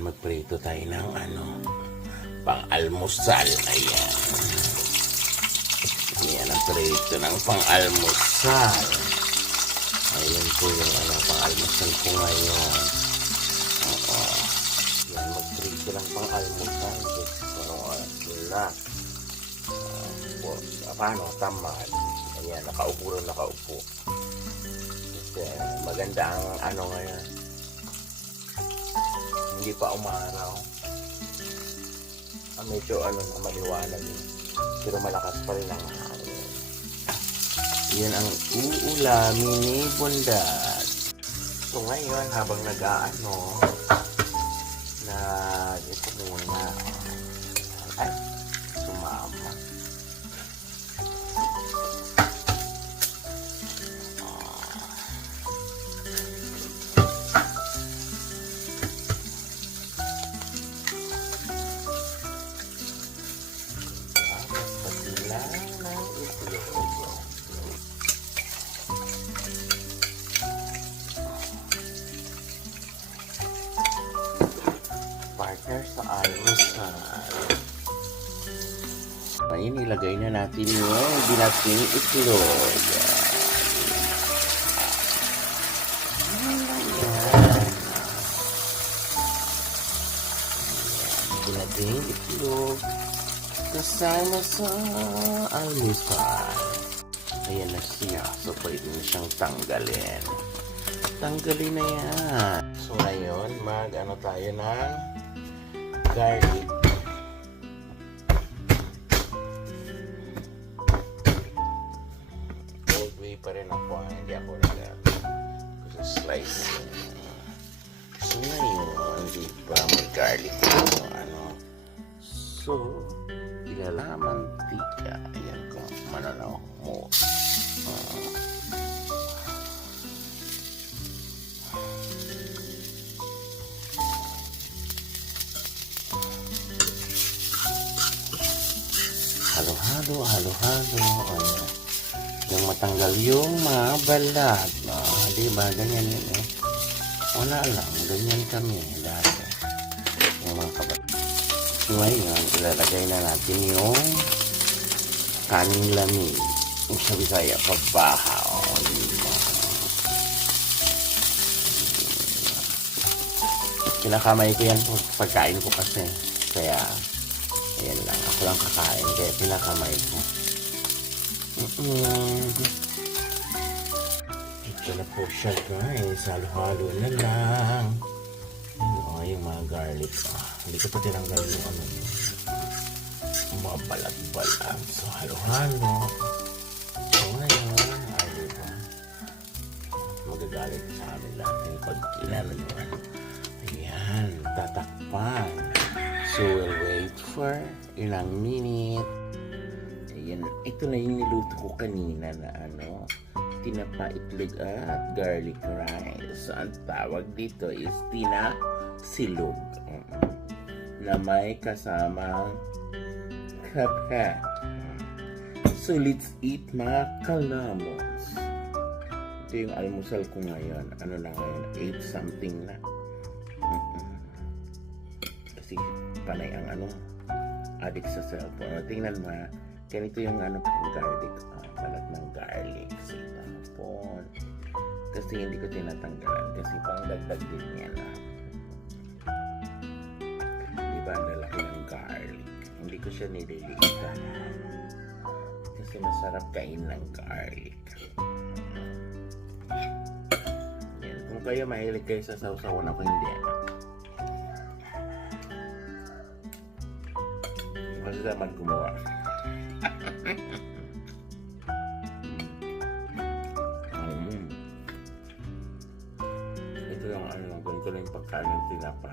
magprito tayo ng pang-almusal. Ayan. Ayan ang prito ng pang-almusal. Ayan po yung pang-almusal ko ngayon. Oo. Ayan, magprito ng pang-almusal. Relax. Paano? Tamad. Ayan, nakaupo. Kasi maganda ang ngayon. Hindi pa umaraw. Medyo maliwanag. Pero malakas pa rin ang hangin. Yan ang uulamin ni Bundat. So ngayon, habang ito muna. Ay, sumama. Partner sa almusal. Ngayon, ilagay na natin yung binating itlog. Binating itlog kasama sa almusal. Ayan na siya. So, pwede na siyang tanggalin. Tanggalin na yan. So, ngayon, tayo ng garlic. Old way pa rin ako. Hindi ako slice. So, ngayon, di ba may garlic ko. So, ilalaman mantika. Ayan kung mananaw mo. Halo-halo. Ayan. Yung matanggal yung mga balat. Diba? Ganyan yun eh. Wala lang. Ganyan kami. Dati. Yung mga kabat. Ngayon, ilalagay na natin yung kaning lamig. Yung sa Bisaya, pabahaw. Kinakamay ko yan pagkain ko kasi. Kaya, ayan lang. Ako lang kakain. Kaya pinakamay ko. Ito na po siya, guys. Halo-halo na lang. Yung mga garlic. Hindi ko pa tinanggal yung mga balat-balat. So, halo-halo. So, ngayon, diba? Magagalit sa amin lahat yung pag kinalanuan. Ayan, tatakpan. So, we'll wait for ilang minute. Ayan, ito na yung niluto ko kanina na tinapa itlog at garlic rice. So, ang tawag dito is silog na may kasamang kapka. So, let's eat mga kalamos. Ito yung almusal ko ngayon. Na ngayon? 8 something na. Kasi panay ang addict sa cellphone. Tingnan mo, ganito yung garlic. Balat ng garlic. Sitapon. Kasi hindi ko tinatanggalan. Kasi pang dagdag din yan. Diba ang lalaki ng garlic? Hindi ko siya nililiitan. Kasi masarap kain ng garlic. Yan. Kung kayo mahilig kayo sa sausawan, ako hindi. Kasi naman gumawa. Ito yung ganito lang yung pagkain ng tinapa.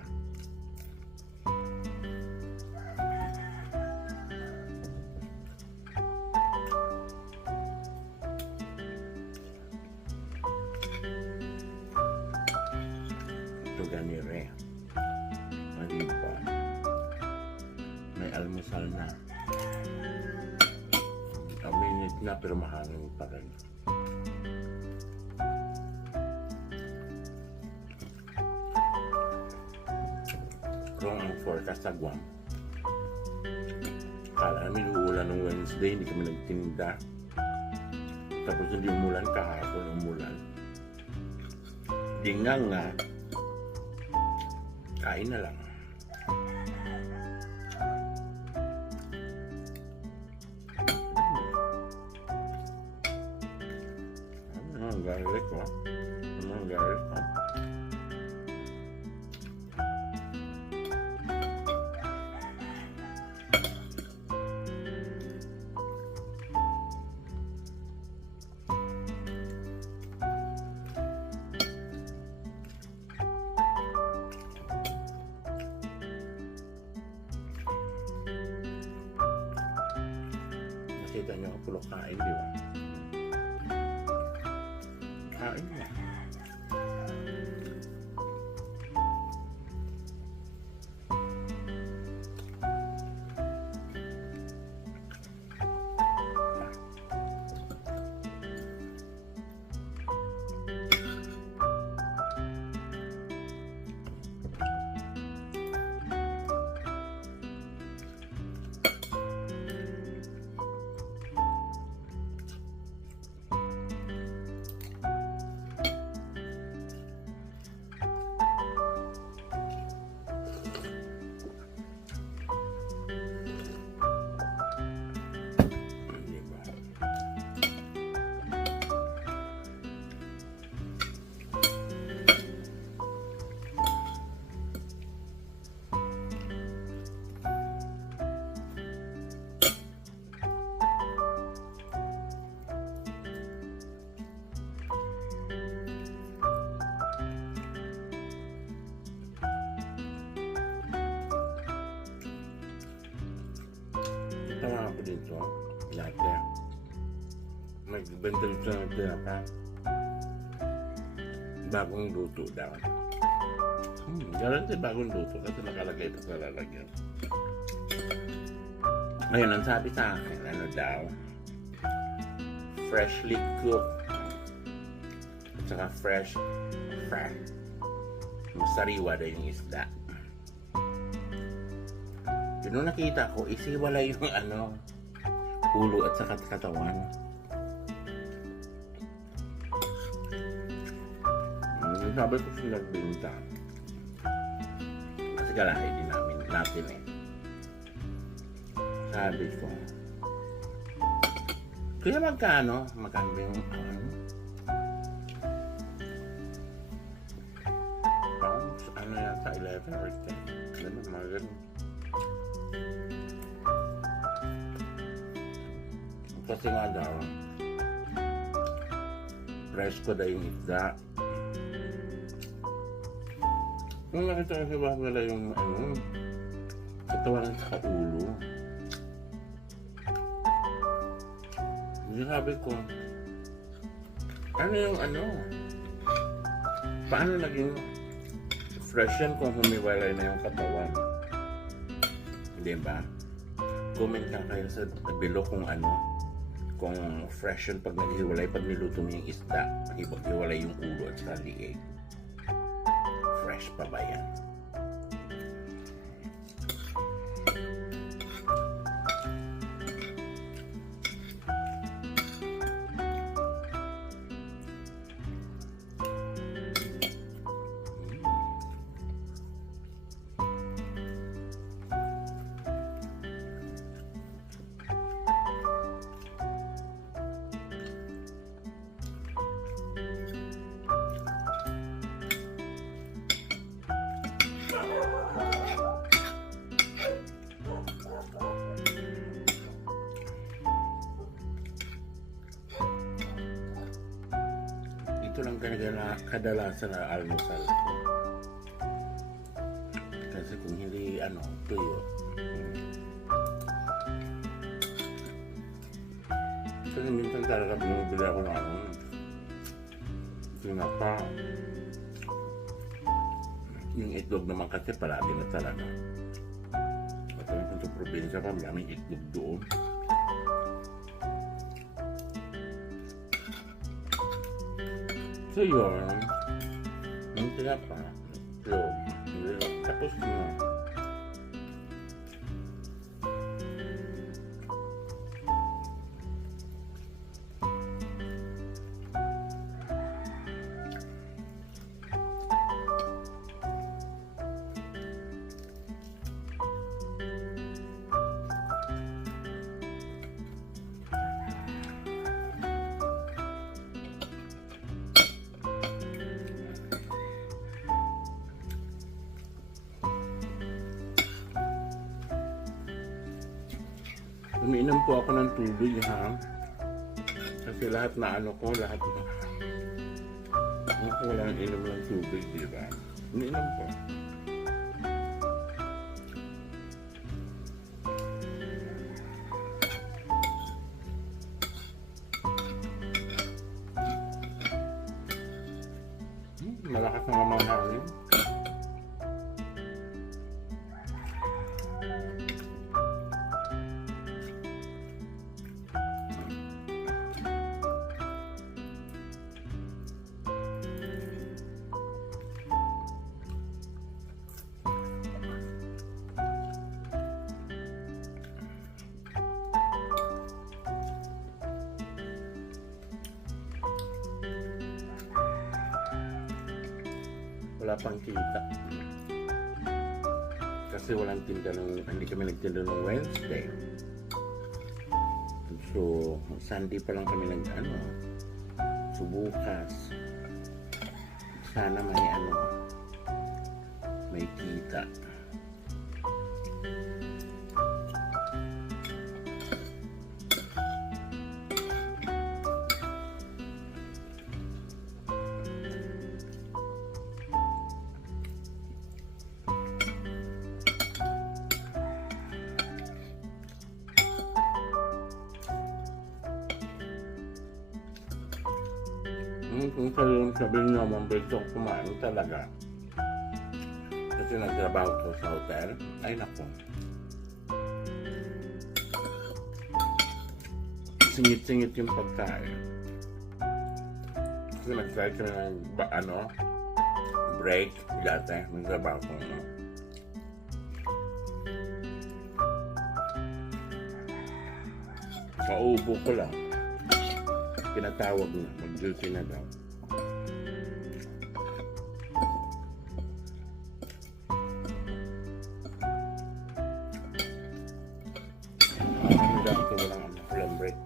Ito ganire. Malipa. May almusal na. Minute na pero mahangin pa rin. Ito ang forecast sa Guam. Kala namin uulan ng Wednesday, hindi kami nagtinda. Tapos hindi umulan, kahapon umulan. Di nga, kain na lang. Ang garlic ko. Ang garlic ko. Nakita niyo ako pulo kain, di ba? Kain mo. Tama ako dito, dati. Nagbenta dito ng tinapa. Bagong luto daw. Garanti bagong luto kasi nakalagay pa sa lalagyan. Ngayon, ang sabi sa akin, ano daw, freshly cooked. At saka fresh. Masariwa daw yung isda. Nung nakita ko, isiwala yung ulo at saka katawan. Sabi ko sila nagbenta. Kasi kalahay din natin eh. Sabi ko, kaya magkano yung pounds? Ano yata, 11 or 10? Ganun, mga ganun. Kasi nga daw, fresh ko daw yung isda. Nung nakita kasi ba wala yung katawan sa ulo. Hindi sabi ko, ano yung paano naging fresh yan kung humiwalay na yung katawan? Diba? Comment ka kayo sa below kung fresh yun pag naghiwalay, pag niluto mo yung isda, hiwalay yung ulo at saka liig. Fresh pa ba yan? Ito lang kadalasan na almusal ko. Kasi kung hindi tuyo. Kasi minsan talaga bumibili ako ng tinapa. Yung itlog naman kasi palagi na talaga. At kung sa probinsya pa, maraming itlog doon. So yun, yung tinapa, itlog, tapos na. Umiinom po ako ng tubig, ha? Kasi lahat na ano ko, lahat na ako walang inom ng tubig, di ba? Umiinom po. Malakas na naman hangin. Wala pang kita. Kasi walang tinda ng, hindi kami nagtinda ng Wednesday. So, Sunday pa lang kami nag-ano. So, bukas. Sana may ano, may kita. Kung sabihin nyo, mabilis akong kumain talaga. Kasi nagtrabaho ko sa hotel. Ay naku. Singit-singit yung pagkain. Kasi nag-try ko na ng break dati. Nagtrabaho ko. Kaubo ko lang. Pinatawag na. Mag-duty na daw. Walang break.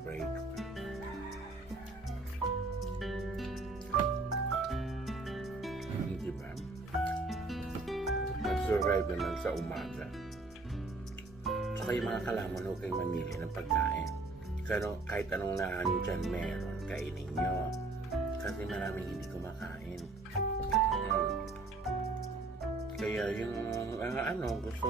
Diba? Nag-survive naman sa umaga. Tsaka yung mga kalamon, huwag kayong mamili ng pagkain. Kahit anong naan dyan meron, kainin nyo. Kasi maraming hindi kumakain. Kaya yung gusto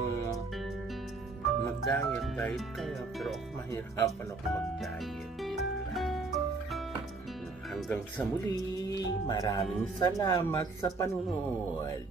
mag-diet, diet kayo. Pero ako mahirapan ako mag-diet. Hanggang sa muli, maraming salamat sa panunood.